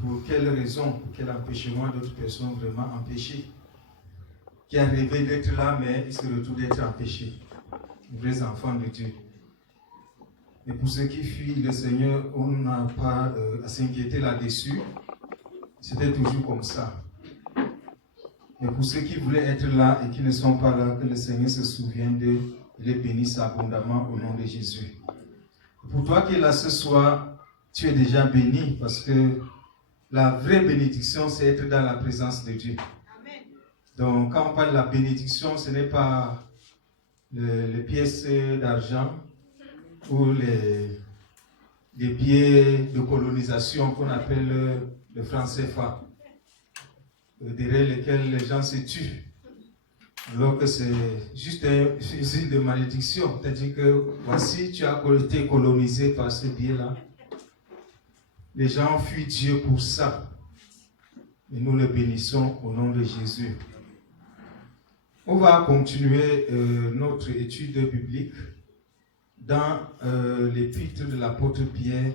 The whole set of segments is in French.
pour quelle raison, pour quel empêchement d'autres personnes vraiment empêchées, qui a rêvé d'être là, mais ils se retrouvent d'être empêchés, vrais enfants de Dieu. Et pour ceux qui fuient le Seigneur, on n'a pas à s'inquiéter là-dessus. C'était toujours comme ça. Mais pour ceux qui voulaient être là et qui ne sont pas là, que le Seigneur se souvienne d'eux et les bénisse abondamment au nom de Jésus. Pour toi qui es là ce soir, tu es déjà béni parce que la vraie bénédiction, c'est être dans la présence de Dieu. Amen. Donc, quand on parle de la bénédiction, ce n'est pas les pièces d'argent ou les billets de colonisation qu'on appelle le franc CFA, derrière lesquels les gens se tuent. Alors que c'est juste un fusil de malédiction. C'est-à-dire que voici, tu as été colonisé par ce billet-là. Les gens fuient Dieu pour ça. Et nous le bénissons au nom de Jésus. On va continuer notre étude biblique dans l'épître de l'apôtre Pierre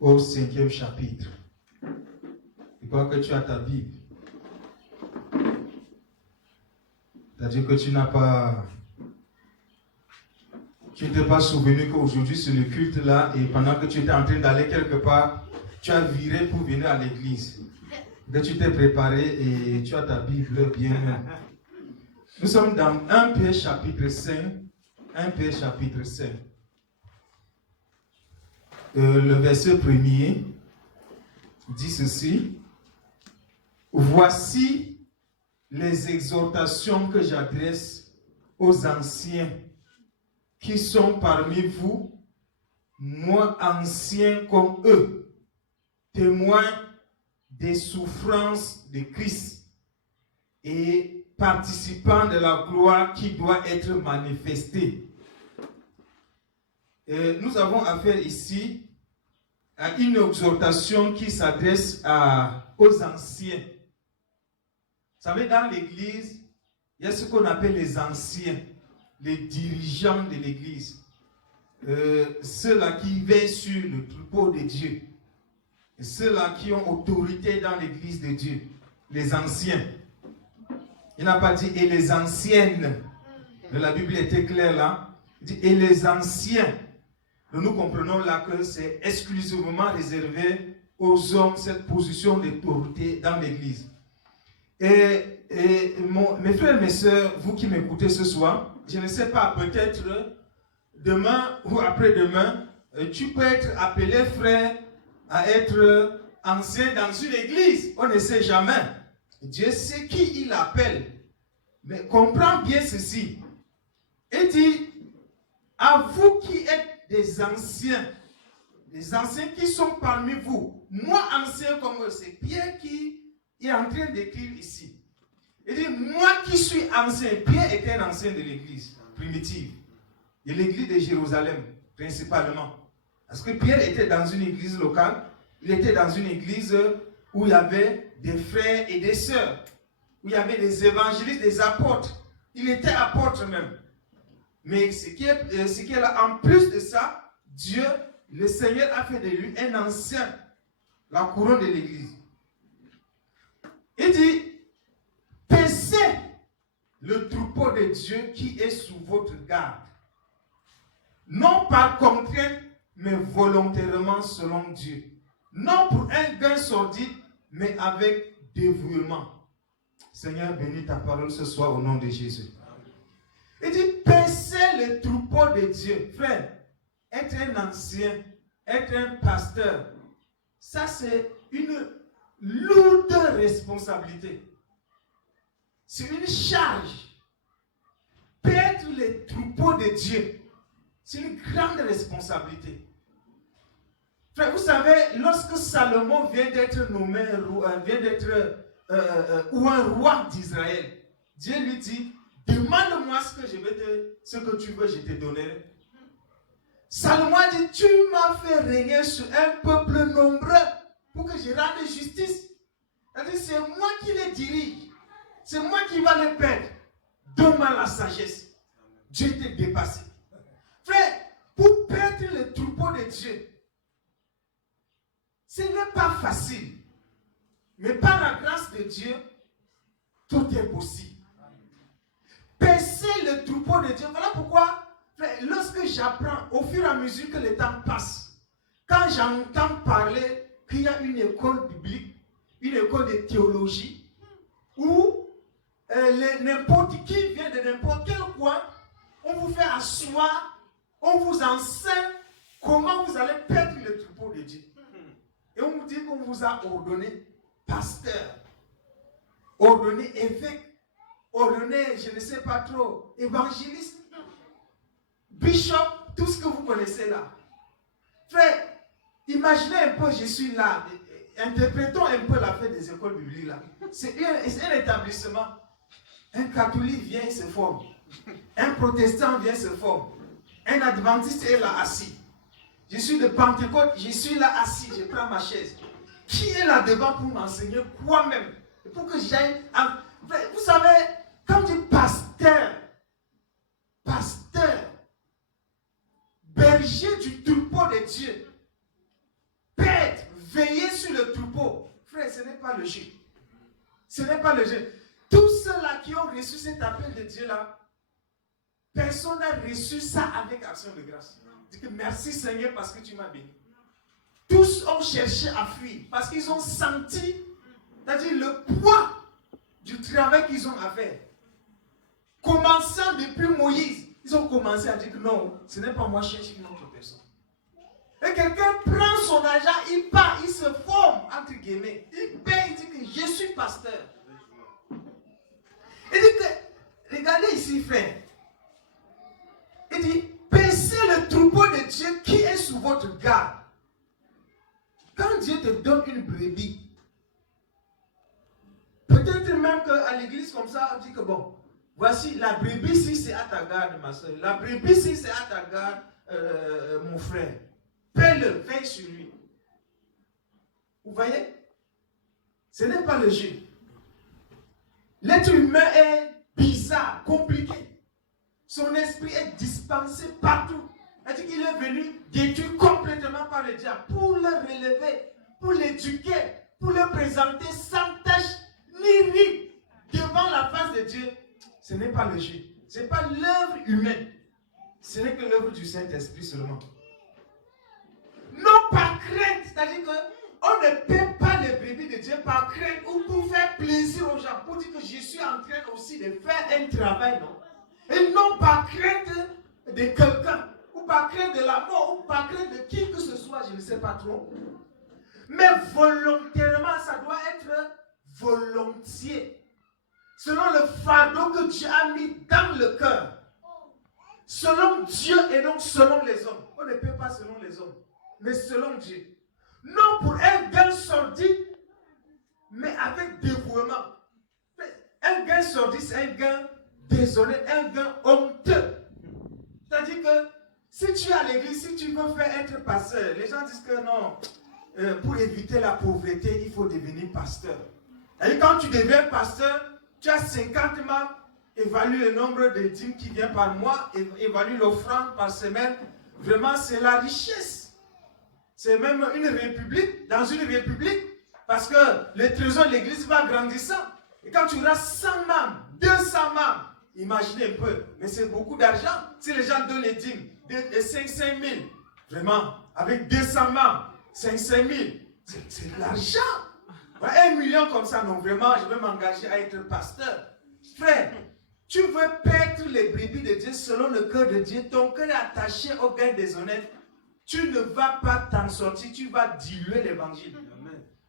au 5e chapitre. Je crois que tu as ta Bible. C'est-à-dire que tu ne t'es pas souvenu qu'aujourd'hui c'est le culte là et pendant que tu étais en train d'aller quelque part, tu as viré pour venir à l'église. Que tu t'es préparé et tu as ta Bible bien. Nous sommes dans 1 Pierre chapitre 5. 1 Pierre chapitre 5. Le verset premier dit ceci. Voici les exhortations que j'adresse aux anciens qui sont parmi vous, moi anciens comme eux, témoins des souffrances de Christ et participants de la gloire qui doit être manifestée. Nous avons affaire ici à une exhortation qui s'adresse aux anciens. Vous savez, dans l'église, il y a ce qu'on appelle les anciens, les dirigeants de l'église. Ceux-là qui veillent sur le troupeau de Dieu. Ceux-là qui ont autorité dans l'église de Dieu. Les anciens. Il n'a pas dit « et les anciennes ». La Bible était claire là. Il dit « et les anciens ». Nous comprenons là que c'est exclusivement réservé aux hommes, cette position d'autorité dans l'église. Et mes frères et mes sœurs, vous qui m'écoutez ce soir, je ne sais pas, peut-être demain ou après-demain, tu peux être appelé frère à être ancien dans une église. On ne sait jamais. Dieu sait qui il appelle. Mais comprends bien ceci. Il dit, à vous qui êtes des anciens qui sont parmi vous, moi ancien comme eux, c'est Pierre qui est en train d'écrire ici. Il dit, moi qui suis ancien, Pierre était un ancien de l'église primitive, de l'église de Jérusalem, principalement. Parce que Pierre était dans une église locale, il était dans une église où il y avait des frères et des sœurs, où il y avait des évangélistes, des apôtres. Il était apôtre même. Mais ce qui est là, en plus de ça, Dieu, le Seigneur a fait de lui un ancien, la couronne de l'église. Il dit, paissez le troupeau de Dieu qui est sous votre garde. Non par contrainte, mais volontairement selon Dieu. Non pour un gain sordide, mais avec dévouement. Seigneur, bénis ta parole ce soir au nom de Jésus. Il dit, paissez le troupeau de Dieu. Frère, être un ancien, être un pasteur, ça c'est une lourde responsabilité. C'est une charge. Paître les troupeaux de Dieu, c'est une grande responsabilité. Frère, vous savez, lorsque Salomon vient d'être nommé, ou un roi d'Israël, Dieu lui dit, demande-moi ce que tu veux, je te donnerai. Salomon dit, tu m'as fait régner sur un peuple nombreux pour que je rende justice. C'est moi qui les dirige. C'est moi qui va les perdre. Donne-moi la sagesse. Dieu t'est dépassé. Frère, pour perdre le troupeau de Dieu, Ce n'est pas facile. Mais par la grâce de Dieu, tout est possible. Paisser le troupeau de Dieu. Voilà pourquoi, lorsque j'apprends, au fur et à mesure que le temps passe, quand j'entends parler qu'il y a une école biblique, une école de théologie, où n'importe qui vient de n'importe quel coin, on vous fait asseoir, on vous enseigne comment vous allez perdre le troupeau de Dieu. Et on vous dit qu'on vous a ordonné pasteur, ordonné évêque, ordonné, je ne sais pas trop, évangéliste, bishop, tout ce que vous connaissez là. Frère, imaginez un peu, je suis là, interprétons un peu la fête des écoles bibliques là. C'est un établissement. Un catholique vient, il se forme. Un protestant vient, se forme. Un adventiste est là assis. Je suis de Pentecôte, je suis là assis, je prends ma chaise. Qui est là devant pour m'enseigner quoi même? Pour que j'aille. Vous savez, quand tu dis pasteur, berger du troupeau de Dieu, père, veiller sur le troupeau, frère, ce n'est pas le jeu. Ce n'est pas le jeu. Tous ceux-là qui ont reçu cet appel de Dieu là, personne n'a reçu ça avec action de grâce. Dis que merci Seigneur parce que tu m'as béni. Tous ont cherché à fuir parce qu'ils ont senti, c'est-à-dire le poids du travail qu'ils ont à faire. Commençant depuis Moïse, ils ont commencé à dire que non, ce n'est pas moi, je cherche une autre personne. Et quelqu'un prend son argent, il part, il se forme, entre guillemets. Il paye, il dit que je suis pasteur. Il dit que, regardez ici, frère. Il dit, paissez le troupeau de Dieu qui est sous votre garde. Quand Dieu te donne une brebis, peut-être même qu'à l'église comme ça, on dit que bon, voici la brebis si c'est à ta garde, ma soeur. La brebis si c'est à ta garde, mon frère. Paie-le, veille sur lui. Vous voyez? Ce n'est pas le jeu. L'être humain est bizarre, compliqué. Son esprit est dispensé partout. C'est-à-dire qu'il est venu détruit complètement par le diable pour le relever, pour l'éduquer, pour le présenter sans tache ni ride devant la face de Dieu. Ce n'est pas le jeu. Ce n'est pas l'œuvre humaine. Ce n'est que l'œuvre du Saint-Esprit seulement. Non par crainte, c'est-à-dire qu'on ne paie pas les brebis de Dieu par crainte ou pour faire plaisir aux gens, pour dire que je suis en train aussi de faire un travail, non. Et non par crainte de quelqu'un, ou par crainte de la mort, ou par crainte de qui que ce soit, je ne sais pas trop. Mais volontairement, ça doit être volontiers. Selon le fardeau que Dieu a mis dans le cœur. Selon Dieu et non selon les hommes. On ne peut pas selon les hommes, mais selon Dieu. Non pour un gain sordide, mais avec dévouement. Un gain sordide, c'est un gain désolé, un gain honteux. C'est-à-dire que si tu es à l'église, si tu veux faire être pasteur, les gens disent que non, pour éviter la pauvreté, il faut devenir pasteur. Et quand tu deviens pasteur, tu as 50 membres, évalue le nombre de dîmes qui viennent par mois, évalue l'offrande par semaine. Vraiment, c'est la richesse. C'est même une république, dans une république, parce que le trésor de l'église va grandissant. Et quand tu auras 100 membres, 200 membres, imaginez un peu, mais c'est beaucoup d'argent. Si les gens donnent les dîmes de 500 000, vraiment, avec 200 membres, 500 000, c'est de l'argent. 1 million comme ça, non, vraiment, je vais m'engager à être pasteur. Frère, tu veux perdre les brebis de Dieu selon le cœur de Dieu, ton cœur est attaché au gain déshonnête. Tu ne vas pas t'en sortir, tu vas diluer l'évangile.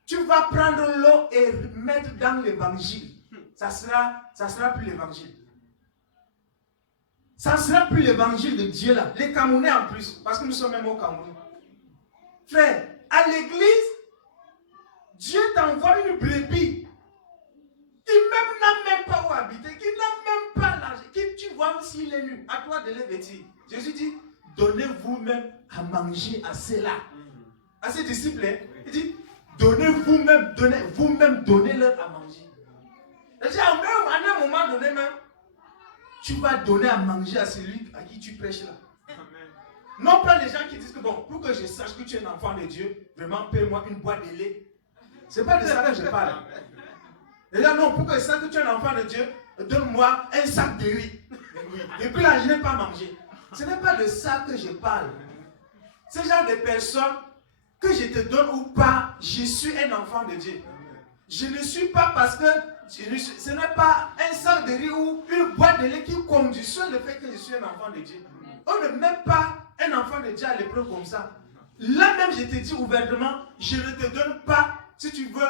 Tu vas prendre l'eau et mettre dans l'évangile. Ça sera plus l'évangile. Ça ne sera plus l'évangile de Dieu là. Les Camerounais en plus, parce que nous sommes même au Cameroun. Frère, à l'église, Dieu t'envoie une brebis qui même n'a même pas où habiter, qui n'a même pas l'argent, qui tu vois s'il est nu, à toi de les vêtir. Jésus dit, donnez vous-même à manger à ceux-là. À ses disciples, hein? Il dit, donnez vous-même, donnez-leur à manger. C'est-à-dire, à un moment donné même, tu vas donner à manger à celui à qui tu prêches là. Non pas les gens qui disent que bon, pour que je sache que tu es un enfant de Dieu, vraiment, paie-moi une boîte de lait. Ce n'est pas de ça que je parle. Et là, non, pour que je sache que tu es un enfant de Dieu, donne-moi un sac de riz. Depuis là, je n'ai pas mangé. Ce n'est pas de ça que je parle. Ce genre de personnes, que je te donne ou pas, je suis un enfant de Dieu. Je ne suis pas parce que ce n'est pas un sac de riz ou une boîte de lait qui conditionne le fait que je suis un enfant de Dieu. On ne met pas un enfant de Dieu à l'épreuve comme ça. Là même, je te dis ouvertement, je ne te donne pas, si tu veux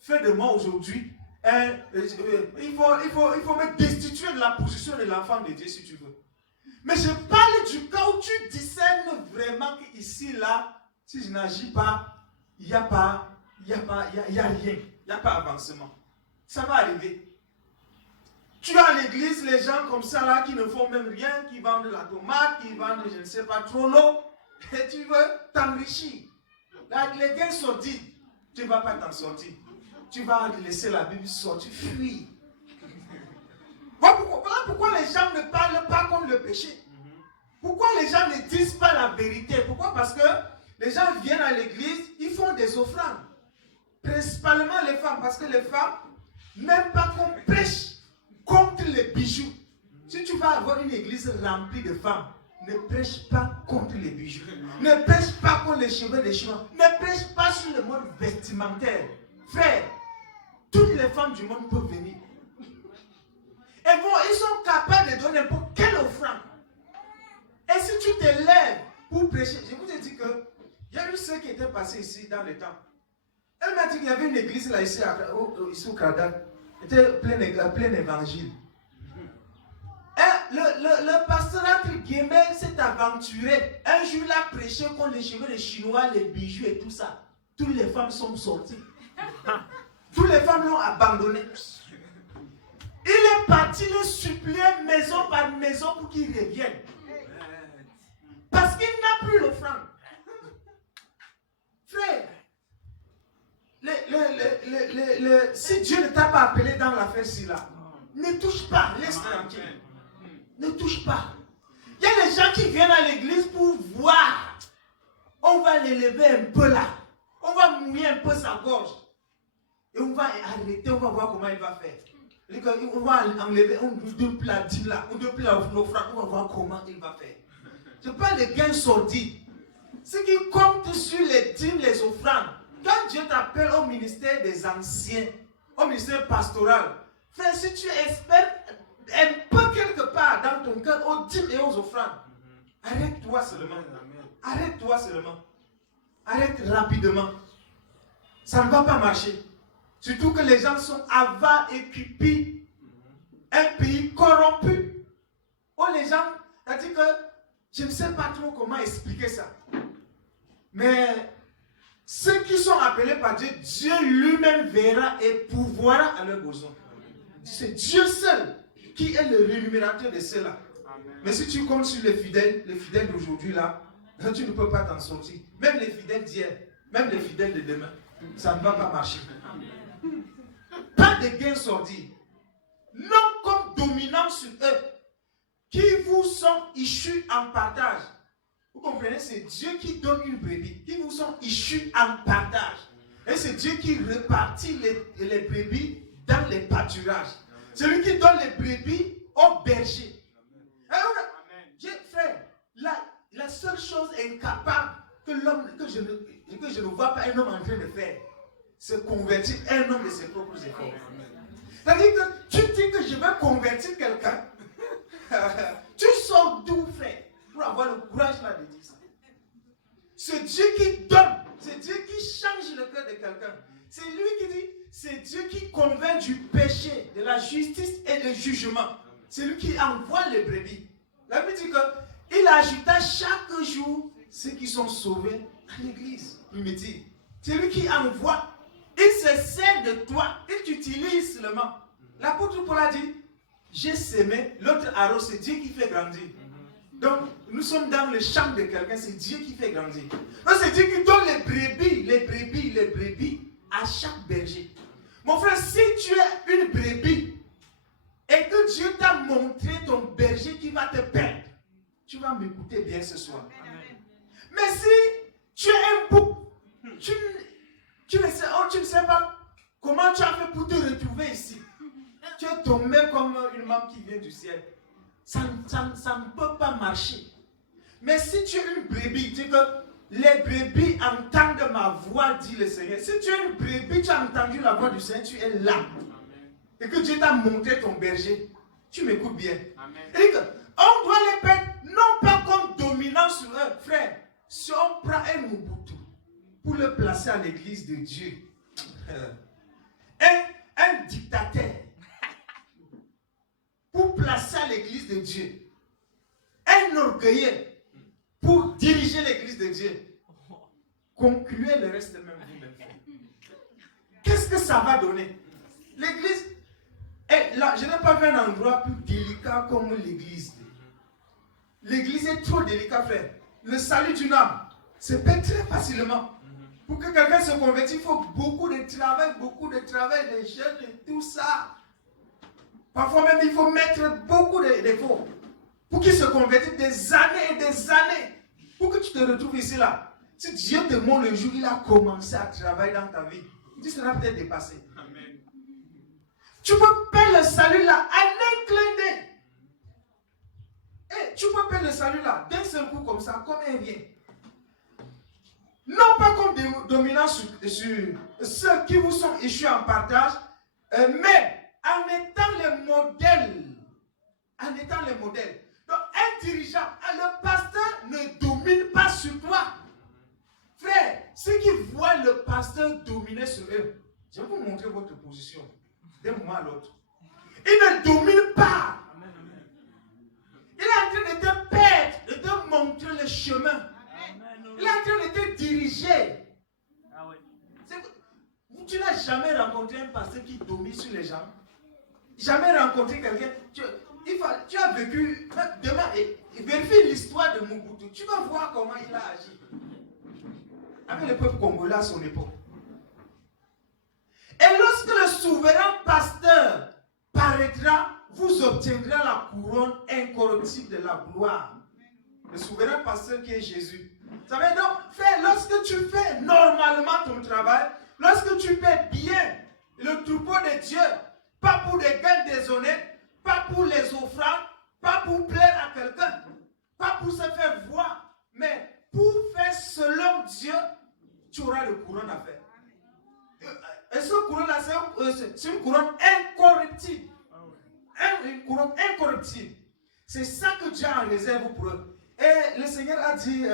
faire de moi aujourd'hui, il faut me destituer de la position de l'enfant de Dieu si tu veux. Mais je parle du cas où tu discernes vraiment qu'ici, là, si je n'agis pas, il n'y a rien, il n'y a pas avancement. Ça va arriver. Tu as à l'église les gens comme ça là qui ne font même rien, qui vendent de la tomate, qui vendent je ne sais pas trop l'eau, et tu veux t'enrichir. Les gains sortis, tu ne vas pas t'en sortir. Tu vas laisser la Bible sortir, fuir. Voilà pourquoi les gens ne parlent pas contre le péché. Pourquoi les gens ne disent pas la vérité? Pourquoi? Parce que les gens viennent à l'église, ils font des offrandes. Principalement les femmes, parce que les femmes n'aiment pas qu'on prêche contre les bijoux. Si tu vas avoir une église remplie de femmes, ne prêche pas contre les bijoux. Ne prêche pas contre les cheveux des cheveux. Ne prêche pas sur le mode vestimentaire. Frère, toutes les femmes du monde peuvent venir. Et bon, ils sont capables de donner n'importe quelle offrande. Et si tu te lèves pour prêcher, je vous ai dit que il y a eu ceux qui étaient passés ici dans le temps. Elle m'a dit qu'il y avait une église là ici au Canada. Était plein évangile. Et le pasteur entre guillemets s'est aventuré. Un jour il a prêché contre les cheveux des Chinois, les bijoux et tout ça. Toutes les femmes sont sorties. Toutes les femmes l'ont abandonné. Il est parti le supplier maison par maison pour qu'il revienne. Parce qu'il n'a plus l'offrande. Frère, si Dieu ne t'a pas appelé dans l'affaire-ci là, ne touche pas, laisse tranquille. Ne touche pas. Il y a des gens qui viennent à l'église pour voir. On va l'élever un peu là. On va mouiller un peu sa gorge. Et on va arrêter, on va voir comment il va faire. On va enlever deux plats là, ou deux plats l'offrande, on va voir comment il va faire. Je parle de gains sordides. Ce qui compte sur les dîmes, les offrandes. Quand Dieu t'appelle au ministère des anciens, au ministère pastoral, frère, si tu espères un peu quelque part dans ton cœur aux dîmes et aux offrandes, arrête-toi seulement. Arrête-toi seulement. Arrête rapidement. Ça ne va pas marcher. Surtout que les gens sont avares et cupides. Un pays corrompu. Oh, les gens, c'est-à-dire que je ne sais pas trop comment expliquer ça. Mais ceux qui sont appelés par Dieu, Dieu lui-même verra et pourvoira à leurs besoins. C'est Dieu seul qui est le rémunérateur de ceux-là. Mais si tu comptes sur les fidèles d'aujourd'hui là, tu ne peux pas t'en sortir. Même les fidèles d'hier, même les fidèles de demain, ça ne va pas marcher. Pas de gains sordides. Non comme dominant sur eux, qui vous sont issus en partage. Vous comprenez, c'est Dieu qui donne une brebis, qui vous sont issus en partage. Et c'est Dieu qui répartit les brebis dans les pâturages. C'est lui qui donne les brebis aux bergers. Frère, la seule chose incapable que je ne vois pas un homme en train de faire, c'est convertir un homme de ses propres efforts. C'est-à-dire que tu dis que je vais convertir quelqu'un. Tu sors d'où, frère, pour avoir le courage là de dire ça? C'est Dieu qui donne, c'est Dieu qui change le cœur de quelqu'un. C'est lui qui dit, c'est Dieu qui convainc du péché, de la justice et du jugement. C'est lui qui envoie les brebis. La Bible dit qu'il ajouta chaque jour ceux qui sont sauvés à l'église. Il me dit, c'est lui qui envoie. Il se sert de toi, il t'utilise seulement. L'apôtre Paul a dit, j'ai semé, l'autre arrose, c'est Dieu qui fait grandir. Donc, nous sommes dans le champ de quelqu'un, c'est Dieu qui fait grandir. Donc, c'est Dieu qui donne les brebis à chaque berger. Mon frère, si tu es une brebis et que Dieu t'a montré ton berger qui va te perdre, tu vas m'écouter bien ce soir. Amen. Mais si tu es un bouc, tu ne sais pas comment tu as fait pour te retrouver ici. Tu es tombé comme une maman qui vient du ciel. Ça ne peut pas marcher. Mais si tu es une brebis, tu dis que les brebis entendent ma voix, dit le Seigneur. Si tu es une brebis, tu as entendu la voix du Seigneur, tu es là. Et que Dieu t'a montré ton berger. Tu m'écoutes bien. Et que on doit les mettre non pas comme dominant sur eux, frère. Si on prend un Mobutu pour le placer à l'église de Dieu, un dictateur, pour placer à l'église de Dieu, un orgueilleux pour diriger l'église de Dieu, concluez le reste même vous-même. Qu'est-ce que ça va donner? L'église, là, je n'ai pas vu un endroit plus délicat comme l'église. L'église est trop délicate, frère. Le salut d'une âme se fait très facilement. Pour que quelqu'un se convertisse, il faut beaucoup de travail, les jeunes et tout ça. Parfois même, il faut mettre beaucoup d'efforts pour qu'il se convertisse des années et des années. Pour que tu te retrouves ici là. Si Dieu te montre le jour où il a commencé à travailler dans ta vie, tu seras peut-être dépassé. Amen. Tu peux perdre le salut là en un clin d'œil. Tu peux perdre le salut là d'un seul coup comme ça, comme un vient. Non pas comme des dominants sur ceux qui vous sont échoués en partage, mais en étant les modèles. En étant les modèles. Donc un dirigeant, le pasteur ne domine pas sur toi. Frère, ceux qui voient le pasteur dominer sur eux, je vais vous montrer votre position d'un moment à l'autre. Il ne domine pas. Il est en train de te perdre, de te montrer le chemin. Il est en train de te diriger. Tu n'as jamais rencontré un pasteur qui domine sur les gens. Jamais rencontré quelqu'un. Tu as vécu, demain, vérifie l'histoire de Mobutu. Tu vas voir comment il a agi. Avec le peuple congolais à son époque. Et lorsque le souverain pasteur paraîtra, vous obtiendrez la couronne incorruptible de la gloire. Le souverain pasteur qui est Jésus. Ça veut donc, frère, lorsque tu fais normalement ton travail, lorsque tu fais bien le troupeau de Dieu, pas pour des gains déshonnêtes, pas pour les offrandes, pas pour plaire à quelqu'un, pas pour se faire voir, mais pour faire selon Dieu, tu auras le couronne à faire. Et ce couronne-là, c'est une couronne incorruptible. Une couronne incorruptible. C'est ça que Dieu a en réserve pour eux. Et le Seigneur a dit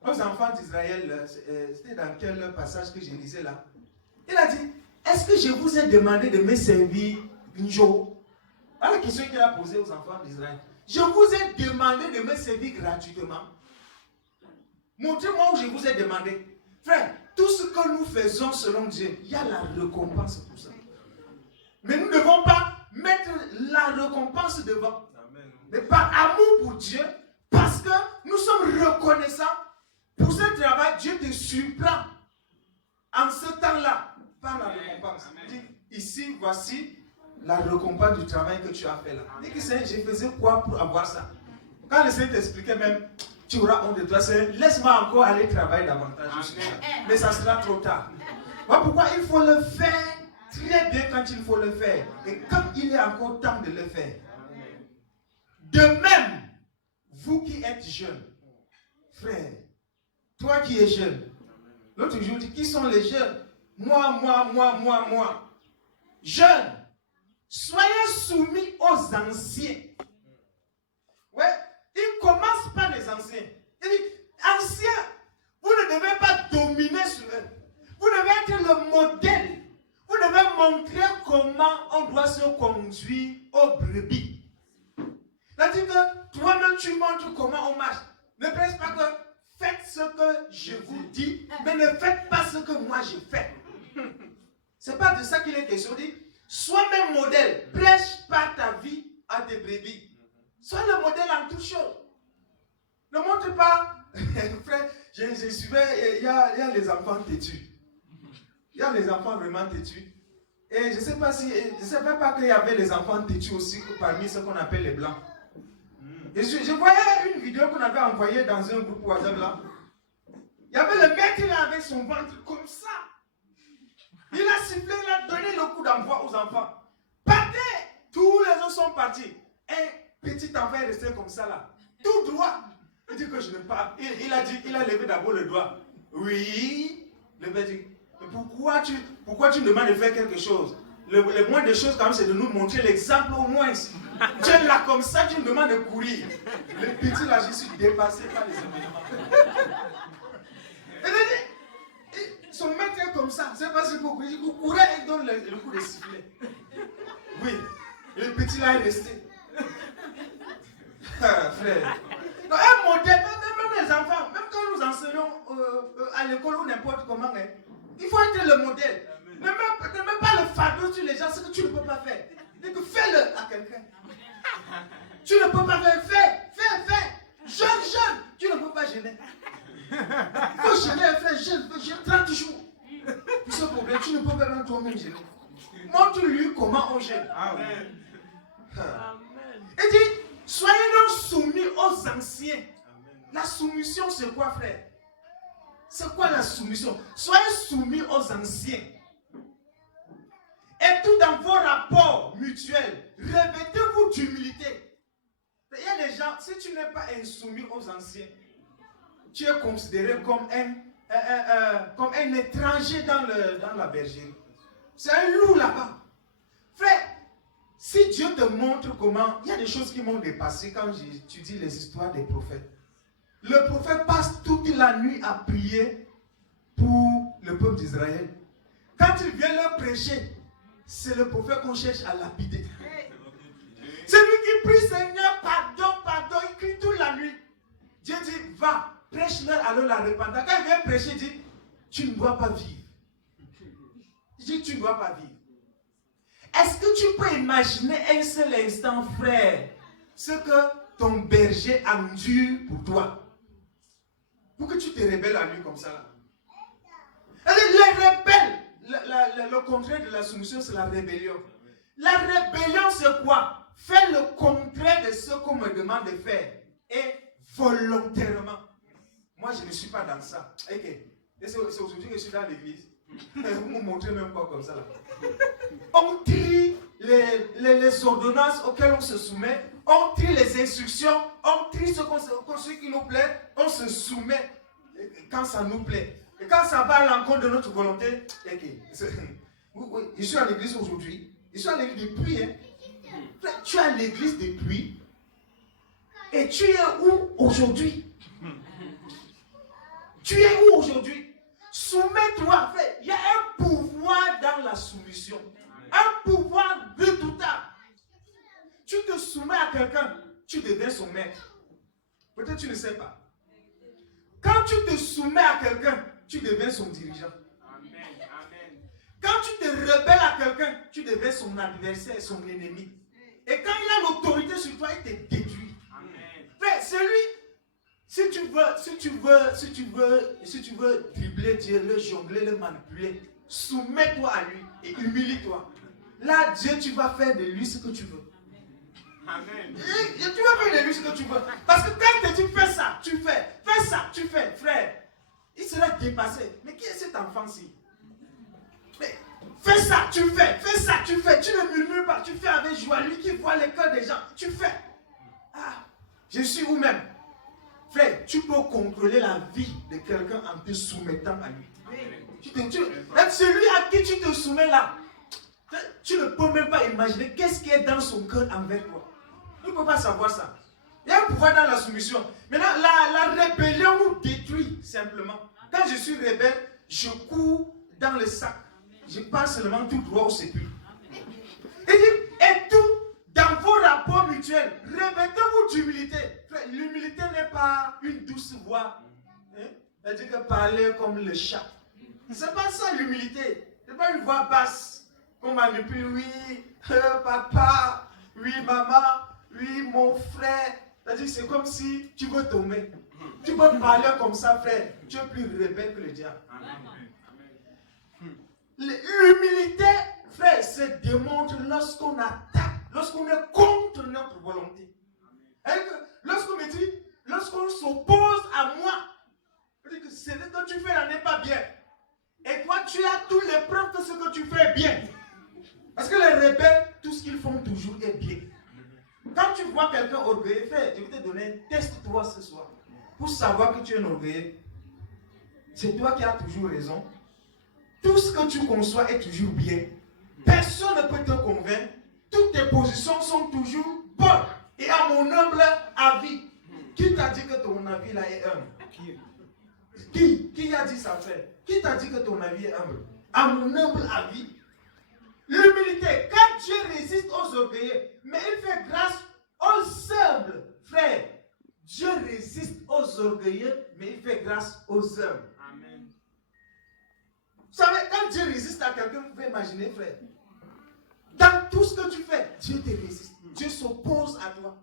aux enfants d'Israël, c'était dans quel passage que je lisais là? Il a dit, est-ce que je vous ai demandé de me servir un jour? Voilà la question qu'il a posée aux enfants d'Israël. Je vous ai demandé de me servir gratuitement. Montrez-moi où je vous ai demandé. Frère, tout ce que nous faisons selon Dieu, il y a la récompense pour ça. Mais nous ne devons pas mettre la récompense devant. Amen. Mais par amour pour Dieu, parce que nous sommes reconnaissants pour ce travail, Dieu te surprend en ce temps-là par la récompense. Dis, ici, voici la récompense du travail que tu as fait là. Dis que c'est, je faisais quoi pour avoir ça? Quand le Seigneur t'expliquait même, tu auras honte de toi, c'est laisse-moi encore aller travailler davantage. Mais ça sera trop tard. Voilà pourquoi il faut le faire très bien quand il faut le faire. Et quand il est encore temps de le faire. De même, vous qui êtes jeunes, frère, toi qui es jeune, l'autre jour, dit, qui sont les jeunes? Moi. Jeunes, soyez soumis aux anciens. Ouais, il commence par les anciens. Il dit, anciens, vous ne devez pas dominer sur eux. Vous devez être le modèle. Vous devez montrer comment on doit se conduire aux brebis. C'est-à-dire que toi-même, tu montres comment on marche. Ne presse pas que faites ce que je vous dis, mais ne faites pas ce que moi je fais. Ce n'est pas de ça qu'il est question. Dit, sois même modèle. Prêche par ta vie à tes brebis. Sois le modèle en toutes choses. Ne montre pas, frère, je suivais, il y a les enfants têtus. Il y a les enfants vraiment têtus. Et je ne sais pas si, je ne savais pas qu'il y avait les enfants têtus aussi parmi ceux qu'on appelle les blancs. Et je voyais une vidéo qu'on avait envoyée dans un groupe WhatsApp là. Il y avait le maître là avec son ventre comme ça. Il a sifflé, il a donné le coup d'envoi aux enfants. Partez! Tous les autres sont partis. Un petit enfant est resté comme ça là. Tout droit. Il dit que je ne pars. Il a levé d'abord le doigt. Oui. Le père dit, pourquoi tu me demandes de faire quelque chose? Le moins des choses quand même, c'est de nous montrer l'exemple au moins. Tu es là comme ça, tu me demandes de courir. Le petit là, je suis dépassé par les événements. Et son maître est comme ça. C'est pas si vous courez et donne le coup de sifflet. Oui. Et le petit là est resté. Frère. Donc, un modèle, même les enfants, même quand nous enseignons à l'école ou n'importe comment, hein, il faut être le modèle. Ne mets pas le fardeau sur les gens, ce que tu ne peux pas faire. Dis que fais-le à quelqu'un. Tu ne peux pas faire, fais. Jeune, tu ne peux pas gêner. Il faut gêner, faire 30 jours. Pour ce problème, tu ne peux pas même toi-même gêner. Montre-lui comment on gêne. Amen. Et dit, soyez donc soumis aux anciens. Amen. La soumission, c'est quoi, frère? C'est quoi la soumission? Soyez soumis aux anciens. Et tout dans vos rapports mutuels, revêtez-vous d'humilité. Il y a des gens, si tu n'es pas insoumis aux anciens, tu es considéré comme un étranger dans la bergerie. C'est un loup là-bas. Frère, si Dieu te montre comment, il y a des choses qui m'ont dépassé quand j'étudie les histoires des prophètes. Le prophète passe toute la nuit à prier pour le peuple d'Israël. Quand il vient leur prêcher, c'est le prophète qu'on cherche à lapider. C'est lui qui prie, Seigneur, pardon, il crie toute la nuit. Dieu dit, va, prêche-leur alors la repentance. Quand il vient prêcher, il dit, tu ne dois pas vivre. Il dit, tu ne dois pas vivre. Est-ce que tu peux imaginer un seul instant, frère, ce que ton berger endure pour toi? Pour que tu te rebelles à lui comme ça là. Les rebelles, le contraire de la soumission, c'est la rébellion. La rébellion, c'est quoi? Faire le contraire de ce qu'on me demande de faire. Et volontairement. Moi, je ne suis pas dans ça. Ok. Et c'est aujourd'hui que je suis dans l'église. Vous me montrez même pas comme ça là. On trie les ordonnances auxquelles on se soumet. On trie les instructions. On trie ce qui nous plaît. On se soumet quand ça nous plaît. Et quand ça va à l'encontre de notre volonté, okay. Je suis à l'église aujourd'hui. Je suis à l'église depuis. Hein. Tu es à l'église depuis. Et tu es où aujourd'hui? Tu es où aujourd'hui? Soumets-toi, frère. Il y a un pouvoir dans la soumission. Un pouvoir redoutable. Tu te soumets à quelqu'un, tu deviens son maître. Peut-être tu ne sais pas. Quand tu te soumets à quelqu'un, tu deviens son dirigeant. Amen. Quand tu te rebelles à quelqu'un, tu deviens son adversaire, son ennemi. Et quand il a l'autorité sur toi, il te détruit. Frère, c'est lui. Si tu veux dribbler Dieu, le jongler, le manipuler, soumets-toi à lui et humilie-toi. Là, Dieu, tu vas faire de lui ce que tu veux. Amen. Et tu vas faire de lui ce que tu veux. Parce que quand tu fais ça, tu fais. Fais ça, tu fais. Frère, il sera dépassé. Mais qui est cet enfant-ci? Mais fais ça, tu fais. Fais ça, tu fais. Tu ne murmures pas, tu fais avec joie. Lui qui voit les cœurs des gens, tu fais. Ah, je suis vous-même. Frère, tu peux contrôler la vie de quelqu'un en te soumettant à lui. Même celui à qui tu te soumets là, tu ne peux même pas imaginer qu'est-ce qui est dans son cœur envers toi. Tu ne peux pas savoir ça. Il y a un pouvoir dans la soumission. Maintenant, la rébellion nous détruit simplement. Quand je suis rebelle, je cours dans le sac. Je passe seulement tout droit au sépulcre. Et tout dans vos rapports mutuels, revêtez-vous d'humilité. L'humilité n'est pas une douce voix. C'est-à-dire que parler comme le chat. C'est pas ça l'humilité. C'est pas une voix basse. On manipule, oui, papa, oui, maman, oui, mon frère. C'est-à-dire c'est comme si tu veux tomber. Tu peux parler comme ça, frère. Tu es plus rebelle que le diable. L'humilité, frère, se démontre lorsqu'on attaque, lorsqu'on est contre notre volonté. Lorsqu'on s'oppose à moi, ce que tu fais n'est pas bien. Et toi, tu as toutes les preuves que ce que tu fais est bien. Parce que les rebelles, tout ce qu'ils font toujours est bien. Quand tu vois quelqu'un orgueilleux, frère, je vais te donner, teste-toi ce soir. Pour savoir que tu es un orgueilleux. C'est toi qui as toujours raison. Tout ce que tu conçois est toujours bien. Personne ne peut te convaincre. Toutes tes positions sont toujours bonnes. Et à mon humble avis, qui t'a dit que ton avis là est humble? Qui a dit ça, frère? Qui t'a dit que ton avis est humble? À mon humble avis, l'humilité, quand Dieu résiste aux orgueilleux, mais il fait grâce aux humbles, frère. Dieu résiste aux orgueilleux, mais il fait grâce aux humbles. Amen. Vous savez, quand Dieu résiste à quelqu'un, vous pouvez imaginer, frère. Dans tout ce que tu fais, Dieu te résiste. Dieu s'oppose à toi.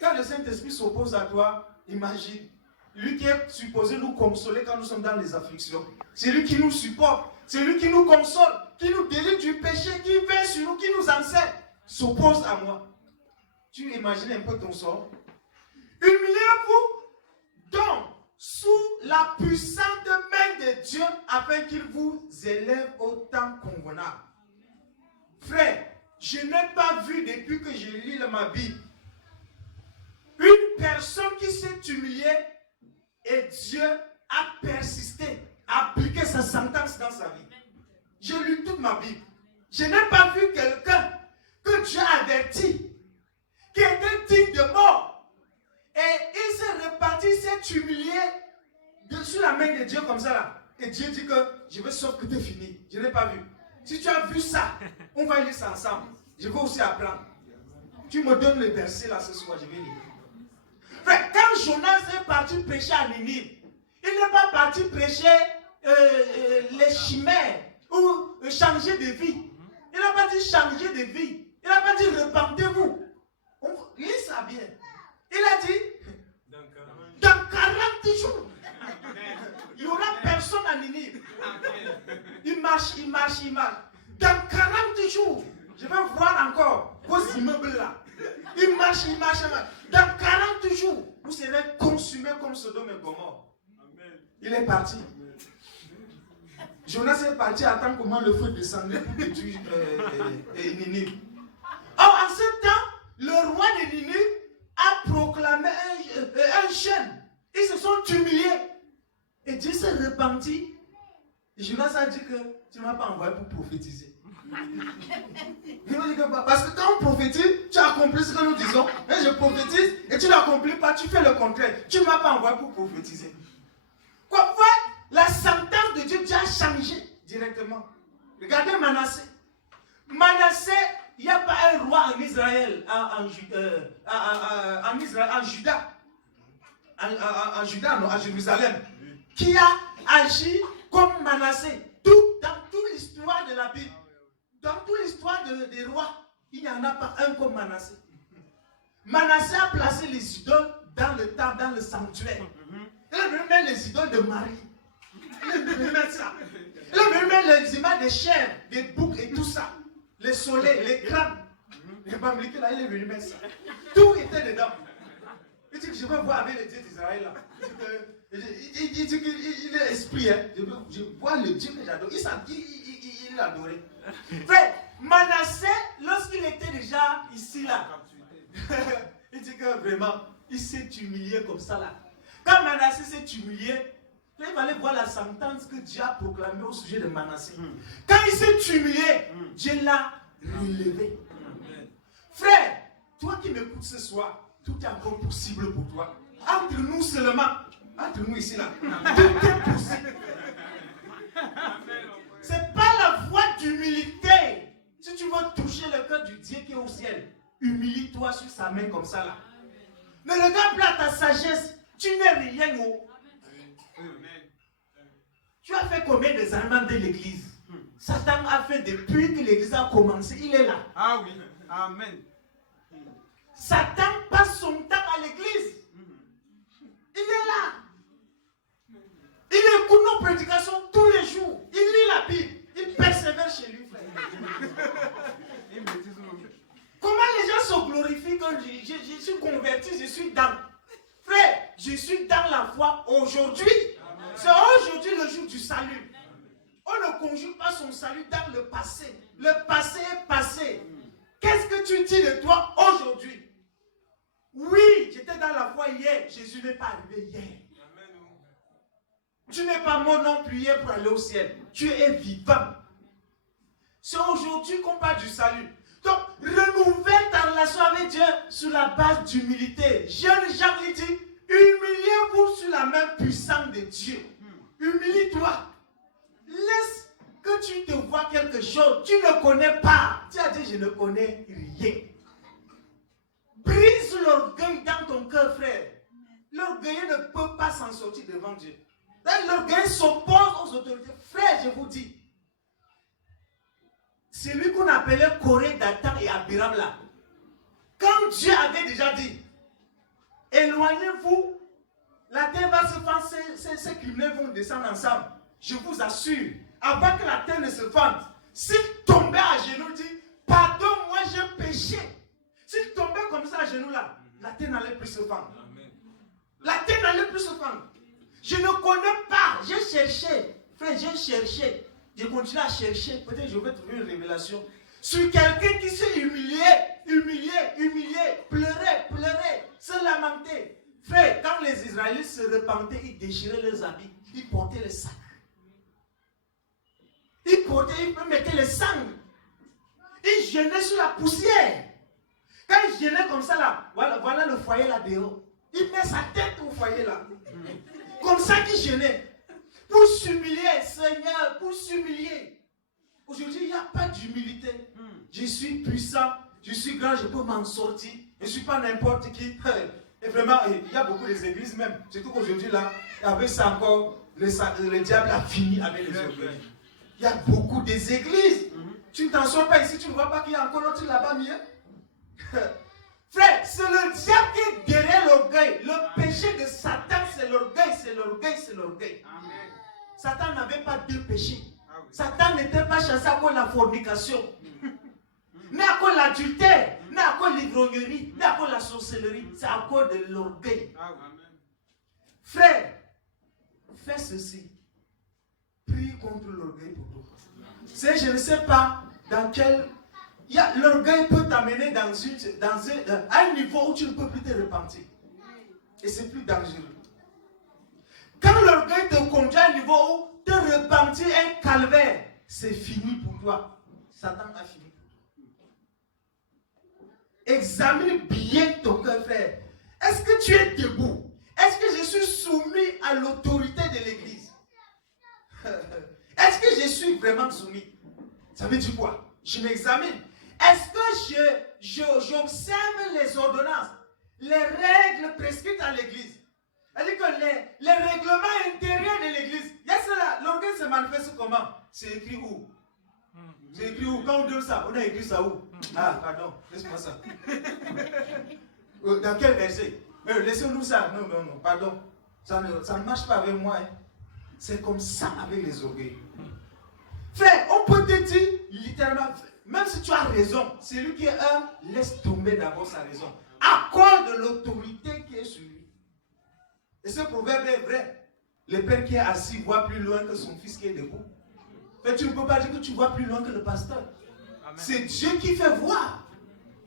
Quand le Saint-Esprit s'oppose à toi, imagine. Lui qui est supposé nous consoler quand nous sommes dans les afflictions. C'est lui qui nous supporte. C'est lui qui nous console, qui nous délivre du péché, qui veille sur nous, qui nous enseigne. S'oppose à moi. Tu imagines un peu ton sort. Humiliez-vous donc sous la puissante main de Dieu afin qu'il vous élève au temps convenable. Frère, je n'ai pas vu depuis que je lis ma Bible une personne qui s'est humiliée et Dieu a persisté, a appliqué sa sentence dans sa vie. J'ai lu toute ma Bible. Je n'ai pas vu quelqu'un que Dieu a averti, qui était digne de mort. Et il s'est reparti, il s'est humilié sur la main de Dieu comme ça là. Et Dieu dit que je veux sauf que tu es fini. Je n'ai pas vu. Si tu as vu ça, on va lire ça ensemble. Je veux aussi apprendre. Tu me donnes le verset là ce soir, je vais lire. Frère, quand Jonas est parti prêcher à Ninive, il n'est pas parti prêcher les chimères ou changer de vie. Il n'a pas dit changer de vie. Il n'a pas dit repentez-vous. Lis ça bien. Il a dit dans 40 jours, il n'y aura personne à Ninive. Il marche. Dans 40 jours, je vais voir encore vos immeubles là. Il marche. Dans 40 jours, vous serez consumés comme Sodome et Gomorrhe. Il est parti. Jonas est parti attendre comment le feu descendait pour détruire Ninive. Or, en ce temps, le roi de Ninive a proclamé un jeûne. Ils se sont humiliés. Et Dieu s'est repenti. Et Jonas a dit que tu ne m'as pas envoyé pour prophétiser. Parce que quand on prophétise, tu accomplis ce que nous disons. Mais je prophétise et tu n'accomplis pas, tu fais le contraire. Tu ne m'as pas envoyé pour prophétiser. Quoi, la sentence de Dieu a changé directement. Regardez Manassé. Manassé, il n'y a pas un roi en Israël, en Juda, à Jérusalem, qui a agi comme Manassé. Dans toute l'histoire de la Bible, dans toute l'histoire des rois, il n'y en a pas un comme Manassé. Manassé a placé les idoles dans le temple, dans le sanctuaire. Il a même les idoles de Marie. Il a même ça. Il a même les images des chèvres, des boucs et tout ça. Les soleils, les crânes. Les bambliqués là, il est venu mettre ça. Tout était dedans. Il dit que je veux voir avec les dieux d'Israël là. Il dit qu'il est esprit. Hein. Je vois le Dieu que j'adore. Il l'a adoré. Frère, Manassé, lorsqu'il était déjà ici là, il dit que vraiment, il s'est humilié comme ça là. Quand Manassé s'est humilié, il fallait voir la sentence que Dieu a proclamée au sujet de Manassé. Quand il s'est humilié, Dieu l'a relevé. Frère, toi qui m'écoutes ce soir, tout est encore possible pour toi. Entre nous seulement, entre nous ici là, tout est possible. C'est pas la voie d'humilité. Si tu veux toucher le cœur du Dieu qui est au ciel, humilie-toi sur sa main comme ça là. Ne regarde pas ta sagesse. Tu n'es rien. Tu as fait combien des allemands de l'église? Satan a fait depuis que l'église a commencé. Il est là. Ah oui. Amen. Satan passe son temps à l'église. Il est là. Il écoute nos prédications tous les jours. Il lit la Bible. Il persévère chez lui, frère. Comment les gens se glorifient quand je suis converti, je suis dans. Frère, je suis dans la foi aujourd'hui. C'est aujourd'hui le jour du salut. On ne conjugue pas son salut dans le passé. Le passé est passé. Qu'est-ce que tu dis de toi aujourd'hui? Oui, j'étais dans la foi hier. Jésus n'est pas arrivé hier. Tu n'es pas mort non plus hier pour aller au ciel. Tu es vivant. C'est aujourd'hui qu'on parle du salut. Donc, renouvelle ta relation avec Dieu sur la base d'humilité. Jeune Jacques lui dit, humiliez-vous sur la main puissante de Dieu. Humilie-toi. Laisse que tu te vois quelque chose. Tu ne connais pas. Tu as dit, je ne connais rien. Brise l'orgueil dans ton cœur, frère. L'orgueil ne peut pas s'en sortir devant Dieu. L'orgueil s'oppose aux autorités. Frère, je vous dis, c'est lui qu'on appelait Corée, Dathan et Abiram là. Quand Dieu avait déjà dit, éloignez-vous, la terre va se fendre, ces criminels vont descendre ensemble. Je vous assure, avant que la terre ne se fende, s'il tombait à genoux, dit, pardonne-moi, j'ai péché. S'il tombait comme ça à genoux là, la terre n'allait plus se fendre. La terre n'allait plus se fendre. Je ne connais pas, j'ai cherché, frère, j'ai cherché. Je continue à chercher, peut-être je vais trouver une révélation sur quelqu'un qui s'est humilié, pleurait, se lamentait. Frère, quand les Israélites se repentaient, ils déchiraient leurs habits, ils portaient le sac. Ils mettaient le sang. Ils gênaient sur la poussière. Quand ils gênaient comme ça là, voilà le foyer là dehors. Il met sa tête au foyer là. Comme ça qu'ils gênaient. Pour s'humilier, Seigneur, pour s'humilier. Aujourd'hui, il n'y a pas d'humilité. Je suis puissant, je suis grand, je peux m'en sortir. Je ne suis pas n'importe qui. Et vraiment, il y a beaucoup d'églises même. Surtout qu'aujourd'hui, là, avec ça encore, le diable a fini avec les églises. Il y a beaucoup d'églises. Tu ne t'en sors pas ici, tu ne vois pas qu'il y a encore l'autre là-bas mieux. Frère, c'est le diable qui est derrière l'orgueil. Le péché de Satan, c'est l'orgueil, c'est l'orgueil, c'est l'orgueil. Satan n'avait pas deux péchés. Satan n'était pas chassé à cause de la fornication, ni à cause de l'adultère, ni à cause de l'ivrognerie, ni à cause de la sorcellerie. C'est à cause de l'orgueil. Frère, fais ceci. Prie contre l'orgueil pour toi. Je ne sais pas dans quel... L'orgueil peut t'amener à un niveau où tu ne peux plus te repentir. Et c'est plus dangereux. Quand l'orgueil te conduit à un niveau où te repentir un calvaire, c'est fini pour toi. Satan a fini pour toi. Examine bien ton cœur, frère. Est-ce que tu es debout? Est-ce que je suis soumis à l'autorité de l'église? Est-ce que je suis vraiment soumis? Ça veut dire quoi? Je m'examine. Est-ce que j'observe les ordonnances, les règles prescrites à l'église? C'est-à-dire que les règlements intérieurs de l'église, l'orgueil se manifeste comment? C'est écrit où? C'est écrit où? Quand on donne ça, on a écrit ça où? Ah, pardon, laisse-moi ça. Dans quel verset? Laissez-nous ça. Non, pardon. Ça ne marche pas avec moi. Hein. C'est comme ça avec les orgueils. Frère, on peut te dire littéralement, même si tu as raison, celui qui est un, laisse tomber d'abord sa raison. Accorde l'autorité qui est sur lui. Et ce proverbe est vrai. Le père qui est assis voit plus loin que son fils qui est debout. Mais tu ne peux pas dire que tu vois plus loin que le pasteur. C'est Dieu qui fait voir.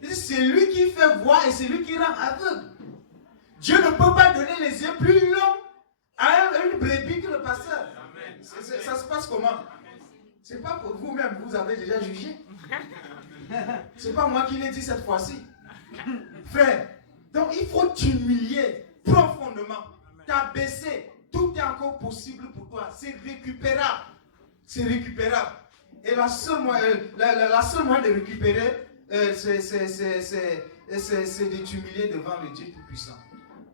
C'est lui qui fait voir et c'est lui qui rend aveugle. Dieu ne peut pas donner les yeux plus longs à une brebis que le pasteur. Ça se passe comment? C'est pas pour vous-même, vous avez déjà jugé. C'est pas moi qui l'ai dit cette fois-ci. Frère, donc il faut t'humilier profondément. T'abaisser. Tout est encore possible pour toi. C'est récupérable. C'est récupérable. Et la seule moyen de récupérer, c'est de t'humilier devant le Dieu Tout-Puissant.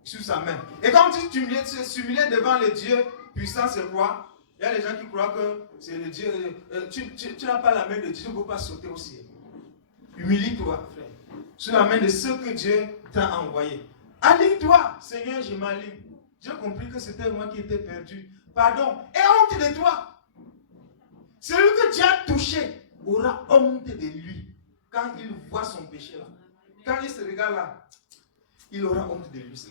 Sur sa main. Et quand tu t'humilier devant le Dieu puissant, c'est quoi? Il y a des gens qui croient que c'est le Dieu. Tu n'as pas la main de Dieu, tu ne peux pas sauter au ciel. Humilie-toi, frère. Sur la main de ceux que Dieu t'a envoyé. Aligne-toi, Seigneur, je m'aligne. J'ai compris que c'était moi qui étais perdu. Pardon. Et honte de toi. Celui que Dieu a touché aura honte de lui quand il voit son péché là. Quand il se regarde là, il aura honte de lui.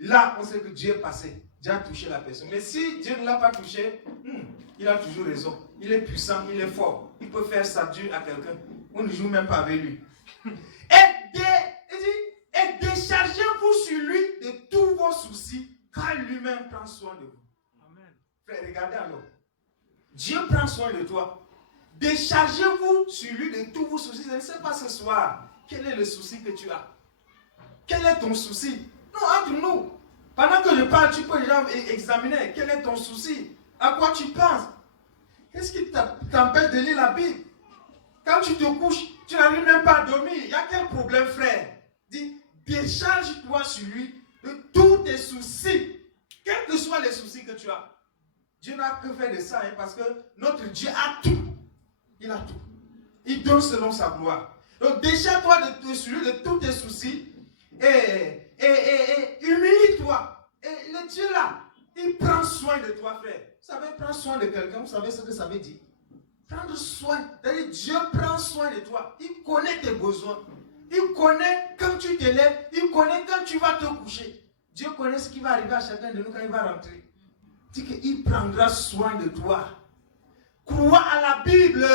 Là, on sait que Dieu est passé. Dieu a touché la personne. Mais si Dieu ne l'a pas touché, il a toujours raison. Il est puissant, il est fort. Il peut faire ça Dieu à quelqu'un. On ne joue même pas avec lui. Et déchargez-vous sur lui de tous vos soucis, car lui-même prend soin de vous. Amen. Frère, regardez alors. Dieu prend soin de toi. Déchargez-vous sur lui de tous vos soucis. Je ne sais pas ce soir, quel est le souci que tu as? Quel est ton souci? Non, entre nous. Pendant que je parle, tu peux déjà examiner. Quel est ton souci? À quoi tu penses? Qu'est-ce qui t'empêche de lire la Bible? Quand tu te couches, tu n'arrives même pas à dormir. Il y a quel problème, frère? Dis, décharge-toi sur lui de tous tes soucis. Quels que soient les soucis que tu as. Dieu n'a que faire de ça, hein, parce que notre Dieu a tout. Il a tout. Il donne selon sa gloire. Donc décharge-toi sur lui de tous tes soucis et humilie-toi. Et le Dieu là, il prend soin de toi, frère. Vous savez, prendre soin de quelqu'un, vous savez ce que ça veut dire? Prendre soin. C'est-à-dire, Dieu prend soin de toi. Il connaît tes besoins. Il connaît quand tu te lèves. Il connaît quand tu vas te coucher. Dieu connaît ce qui va arriver à chacun de nous quand il va rentrer. Dis qu'il prendra soin de toi. Crois à la Bible.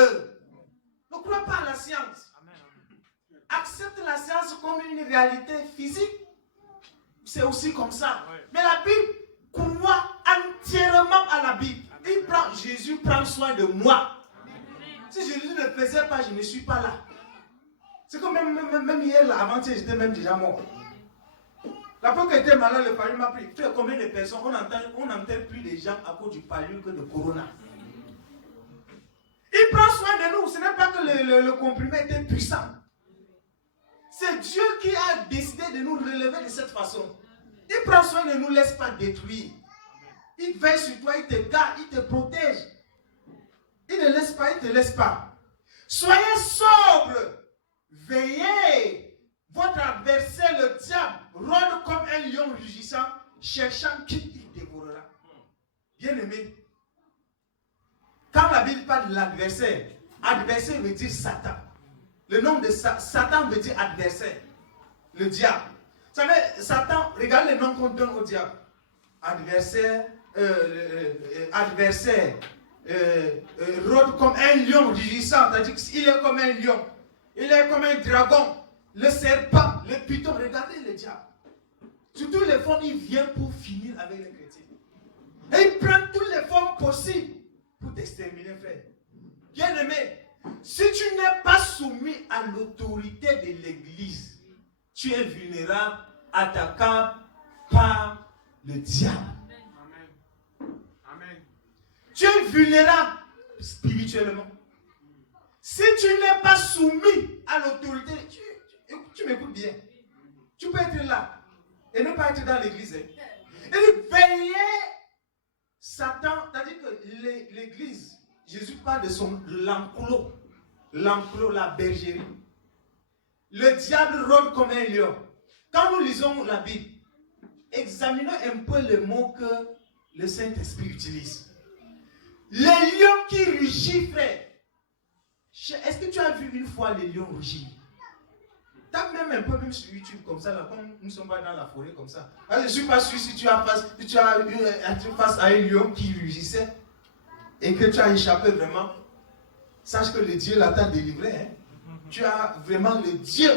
Ne crois pas à la science. Accepte la science comme une réalité physique. C'est aussi comme ça. Mais la Bible, crois entièrement à la Bible. Jésus prend soin de moi. Si Jésus ne faisait pas, je ne suis pas là. C'est comme même hier, là, avant-hier, j'étais même déjà mort. La fois que j'étais malade, le palu m'a pris. Tu sais combien de personnes, on n'entend plus les gens à cause du palu que de corona. Il prend soin de nous. Ce n'est pas que le comprimé était puissant. C'est Dieu qui a décidé de nous relever de cette façon. Il prend soin de nous, laisse pas détruire. Il veille sur toi, il te garde, il te protège. Il ne laisse pas, il ne te laisse pas. Soyez sobres. Veillez. Votre adversaire, le diable, rôde comme un lion rugissant, cherchant qui il dévorera. Bien-aimé, quand la Bible parle de l'adversaire, adversaire veut dire Satan. Le nom de Satan veut dire adversaire. Le diable. Vous savez, Satan, regardez le nom qu'on donne au diable. Adversaire, rôde comme un lion rugissant. C'est-à-dire qu'il est comme un lion. Il est comme un dragon. Le serpent, le python. Regardez le diable. Sous toutes les formes, il vient pour finir avec les chrétiens. Et il prend toutes les formes possibles pour t'exterminer, frère. Bien-aimé, si tu n'es pas soumis à l'autorité de l'église, tu es vulnérable, attaquable par le diable. Amen. Tu es vulnérable spirituellement. Si tu n'es pas soumis à l'autorité, tu m'écoutes bien. Tu peux être là et ne pas être dans l'église. Et veiller Satan, c'est-à-dire que l'église, Jésus parle de l'enclos. L'enclos, la bergerie. Le diable rôde comme un lion. Quand nous lisons la Bible, examinons un peu les mots que le Saint-Esprit utilise. Les lions qui rugissent, frère. Est-ce que tu as vu une fois les lions rugir? Tape même un peu, même sur YouTube, comme ça, là, comme nous ne sommes pas dans la forêt, comme ça. Alors, je ne suis pas sûr si tu as eu face à un lion qui rugissait et que tu as échappé vraiment. Sache que le Dieu là t'a délivré. Hein? Tu as vraiment le Dieu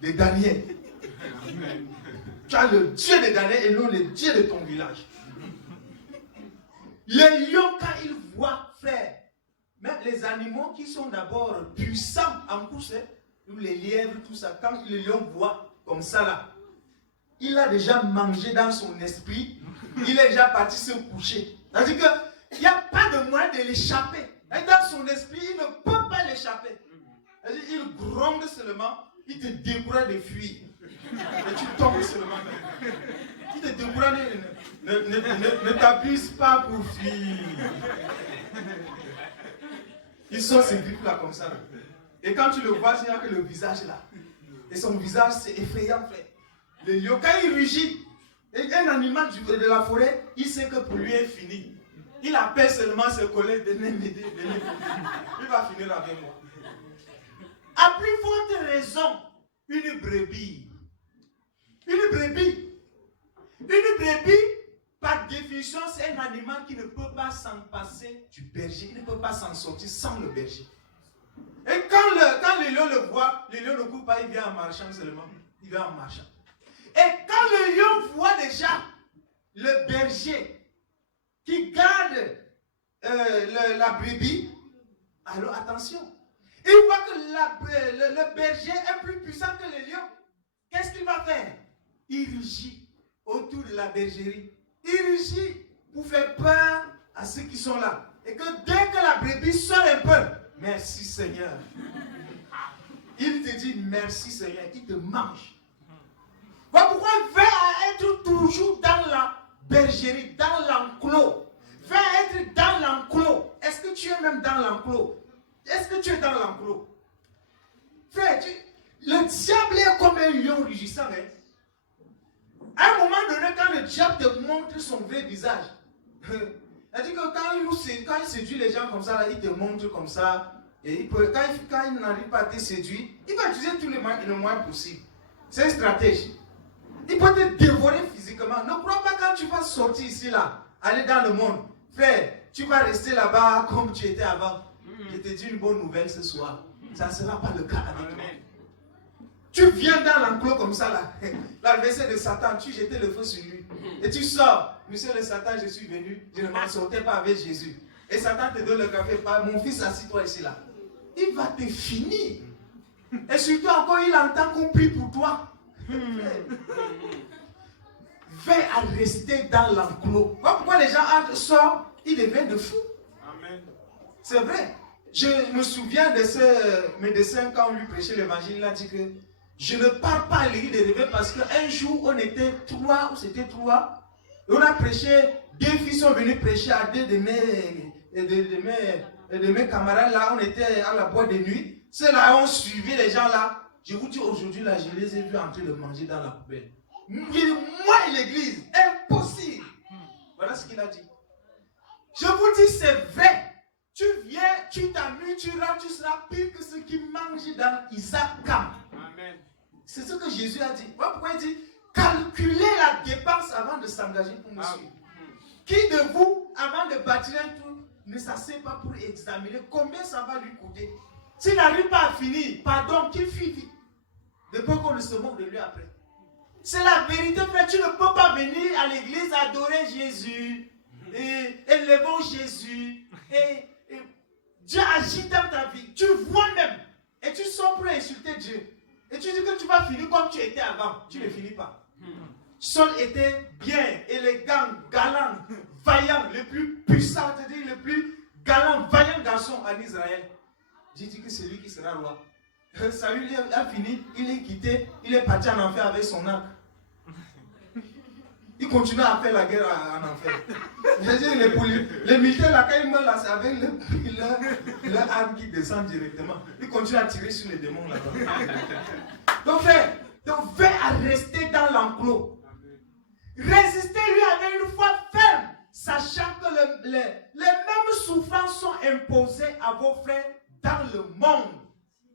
de Daniel. Amen. Tu as le Dieu de Daniel et non le Dieu de ton village. Les lions, quand ils voient, frère, même les animaux qui sont d'abord puissants en course, les lièvres, tout ça, quand le lion voit comme ça là, il a déjà mangé dans son esprit, il est déjà parti se coucher. C'est-à-dire qu'il n'y a pas de moyen de l'échapper. Et dans son esprit, il ne peut pas l'échapper. Il gronde seulement, il te décourage de fuir. Et tu tombes seulement. Il te décourage, ne t'abuse pas pour fuir. Ils sont ces griffes là comme ça. Là. Et quand tu le vois, il n'y a que le visage là. Et son visage, c'est effrayant, frère. Le lion, quand il rugit, un animal de la forêt, il sait que pour lui est fini. Il appelle seulement ses collègues, venez m'aider, venez. Il va finir avec moi. À plus forte raison, une brebis. Une brebis. Une brebis, par définition, c'est un animal qui ne peut pas s'en passer du berger. Il ne peut pas s'en sortir sans le berger. Et quand le lion le voit, le lion ne court pas, il vient en marchant seulement. Il vient en marchant. Et quand le lion voit déjà le berger qui garde la brebis, alors attention. Il voit que le berger est plus puissant que le lion. Qu'est-ce qu'il va faire? Il rugit autour de la bergerie. Il rugit pour faire peur à ceux qui sont là. Et que dès que la brebis sort un peu, merci Seigneur. Il te dit merci Seigneur, il te mange. Voilà pourquoi veille à être toujours dans la bergerie, dans l'enclos. Veille à être dans l'enclos. Est-ce que tu es même dans l'enclos? Est-ce que tu es dans l'enclos? Frère, le diable est comme un lion rugissant. Hein? À un moment donné, quand le diable te montre son vrai visage, c'est-à-dire que quand il séduit les gens comme ça, là, il te montre comme ça. Et quand il n'arrive pas à te séduire, il va utiliser tous les moyens possibles. C'est une stratégie. Il peut te dévorer physiquement. Ne crois pas quand tu vas sortir ici, là, aller dans le monde. Frère, tu vas rester là-bas comme tu étais avant. Je te dis une bonne nouvelle ce soir. Ça ne sera pas le cas avec toi. Tu viens dans l'enclos comme ça, là. L'adversaire de Satan, tu jetais le feu sur lui. Et tu sors. Monsieur le Satan, je suis venu. Je ne m'en sortais pas avec Jésus. Et Satan te donne le café. Mon fils, assis-toi ici, là. Il va te finir. Et surtout encore, il entend qu'on prie pour toi. Veille à rester dans l'enclos. Voilà pourquoi les gens sortent, ils deviennent de fous. Amen. C'est vrai. Je me souviens de ce médecin quand on lui prêchait l'évangile, il a dit que je ne parle pas à l'église de réveil parce qu'un jour on était trois, ou c'était trois, et on a prêché, deux filles sont venues prêcher à deux de mes camarades là, on était à la boîte de nuit, ceux-là ont suivi les gens là. Je vous dis aujourd'hui là, je les ai vus en train de manger dans la poubelle. Moi et l'église, impossible. Voilà ce qu'il a dit. Je vous dis c'est vrai. Tu viens, tu t'amuses, tu rentres, tu seras pire que ceux qui mangent dans Isaac. Amen. C'est ce que Jésus a dit. Voilà pourquoi il dit, calculez la dépense avant de s'engager pour me suivre. Qui de vous, avant de bâtir un truc, ne s'assied pas pour examiner combien ça va lui coûter? S'il n'arrive pas à finir, pardon, qu'il fuit vite. De peur qu'on ne se moque de lui après. C'est la vérité, frère. Tu ne peux pas venir à l'église adorer Jésus. Et élevons Jésus. Et Dieu agit dans ta vie. Tu vois même. Et tu sors pour insulter Dieu. Et tu dis que tu vas finir comme tu étais avant. Tu ne finis pas. Saul était bien, élégant, galant, vaillant, le plus puissant, c'est-à-dire le plus galant, vaillant garçon en Israël. J'ai dit que c'est lui qui sera roi. Saül a fini, il est quitté, il est parti en enfer avec son arc. Il continue à faire la guerre en enfer. Les militaires, là, quand ils meurent, là, c'est avec leur arme qui descend directement. Ils continuent à tirer sur les démons là-bas. Donc, frère, veille à rester dans l'enclos. Résistez-lui avec une foi ferme, sachant que les mêmes souffrances sont imposées à vos frères dans le monde.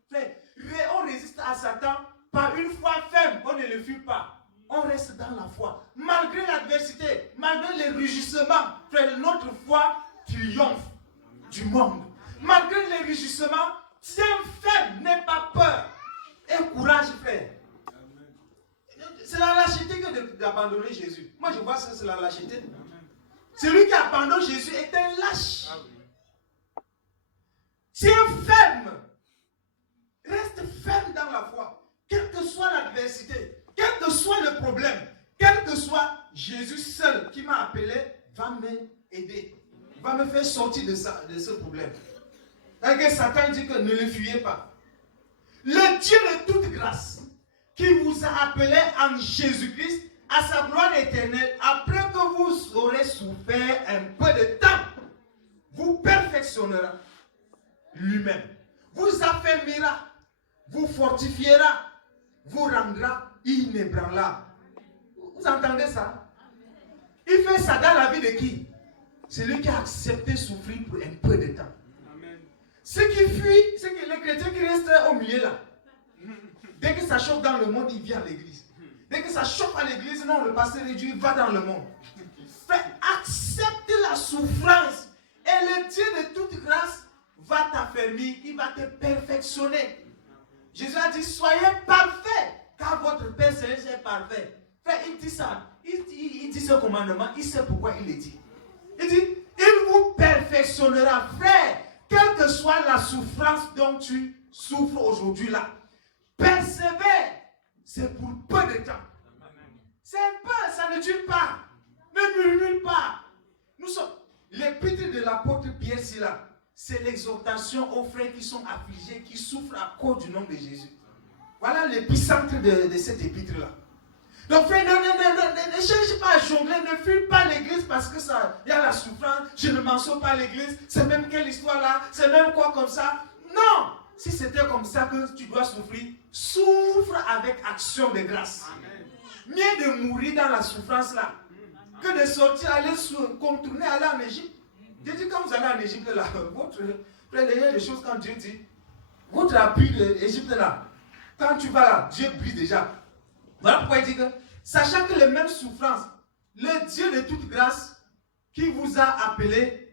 Frère, on résiste à Satan par une foi ferme, on ne le fuit pas. On reste dans la foi. Malgré l'adversité, malgré les rugissements, frère, notre foi triomphe du monde. Malgré les rugissements, tiens ferme, n'aie pas peur. Et courage, frère. C'est la lâcheté que d'abandonner Jésus. Moi, je vois ça, c'est la lâcheté. Celui qui abandonne Jésus est un lâche. Tiens ferme. Reste ferme dans la foi. Quelle que soit l'adversité. Quel que soit le problème, quel que soit, Jésus seul qui m'a appelé va m'aider, va me faire sortir de ce problème. Et Satan dit que ne le fuyez pas. Le Dieu de toute grâce qui vous a appelé en Jésus-Christ à sa gloire éternelle, après que vous aurez souffert un peu de temps, vous perfectionnera lui-même, vous affermira, vous fortifiera, vous rendra inébranlable. Vous entendez ça? Il fait ça dans la vie de qui? Celui qui a accepté souffrir pour un peu de temps. Amen. Ceux qui fuient, c'est que les chrétiens qui restent au milieu là. Dès que ça chauffe dans le monde, il vient à l'église. Dès que ça chauffe à l'église, non, le pasteur réduit, va dans le monde. Frère, accepte la souffrance. Et le Dieu de toute grâce va t'affermir, il va te perfectionner. Jésus a dit, soyez parfaits, car votre Père Céleste est parfait. Frère, il dit ça. Il dit ce commandement, il sait pourquoi il le dit. Il dit, il vous perfectionnera. Frère, quelle que soit la souffrance dont tu souffres aujourd'hui là, persévère. C'est pour peu de temps. C'est un peu, ça ne dure pas. Ne murmure pas. Nous sommes, l'épître de l'apôtre Pierre, c'est l'exhortation aux frères qui sont affligés, qui souffrent à cause du nom de Jésus. Voilà l'épicentre de cette épître-là. Donc frère, ne cherche pas à jongler, ne fuis pas l'église parce que ça, il y a la souffrance, je ne m'en sors pas à l'église, c'est même quelle histoire là, c'est même quoi comme ça. Non! Si c'était comme ça que tu dois souffrir, souffre avec action de grâce. Mieux de mourir dans la souffrance là, que de sortir, aller contourner, aller en Égypte. Dieu dit, quand vous allez en Égypte là, il y a des choses quand Dieu dit, votre appui de l'Égypte là, quand tu vas là, Dieu brise déjà. Voilà pourquoi il dit que, sachant que les mêmes souffrances, le Dieu de toute grâce qui vous a appelé,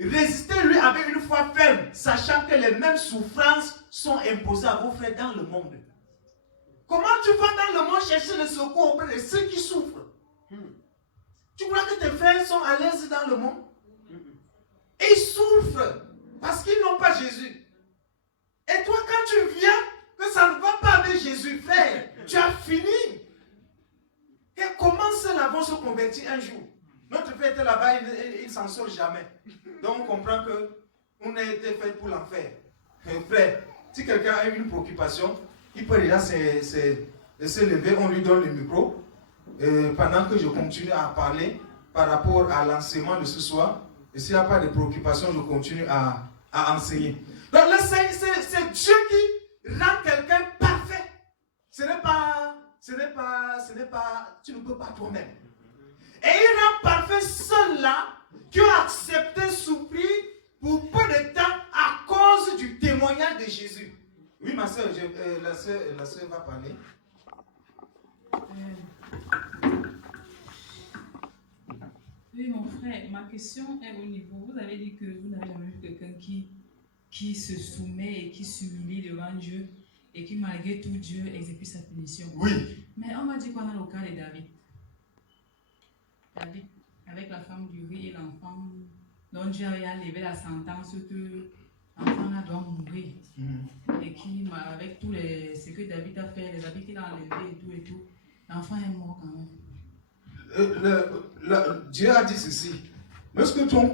résistez-lui avec une foi ferme, sachant que les mêmes souffrances sont imposées à vos frères dans le monde. Comment tu vas dans le monde chercher le secours auprès de ceux qui souffrent? Tu crois que tes frères sont à l'aise dans le monde? Et ils souffrent parce qu'ils n'ont pas Jésus. Et toi, quand tu viens, que ça ne va pas avec Jésus, frère, tu as fini. Et comment ceux-là vont se convertir un jour? Notre frère était là-bas, il ne s'en sort jamais. Donc on comprend qu'on a été fait pour l'enfer. Frère, si quelqu'un a une préoccupation, il peut déjà se lever, on lui donne le micro. Pendant que je continue à parler par rapport à l'enseignement de ce soir. Et s'il n'y a pas de préoccupation, je continue à enseigner. Donc là, c'est Dieu qui rend quelqu'un parfait. Ce n'est pas, tu ne peux pas toi-même. Et il rend parfait ceux-là qui ont accepté souffrir pour peu de temps à cause du témoignage de Jésus. Oui, ma soeur, la soeur va parler. Oui, mon frère, ma question est au niveau. Vous avez dit que vous n'avez jamais vu quelqu'un qui se soumet et qui s'humilie devant Dieu et qui, malgré tout, Dieu exécute sa punition. Oui. Mais on m'a dit qu'on a le cas de David. David, avec la femme du riz et l'enfant, dont Dieu avait enlevé la sentence que l'enfant là doit mourir. Et qui, avec tous ce que David a fait, les habits qu'il a enlevés et tout, l'enfant est mort quand même. Dieu a dit ceci. Lorsque ton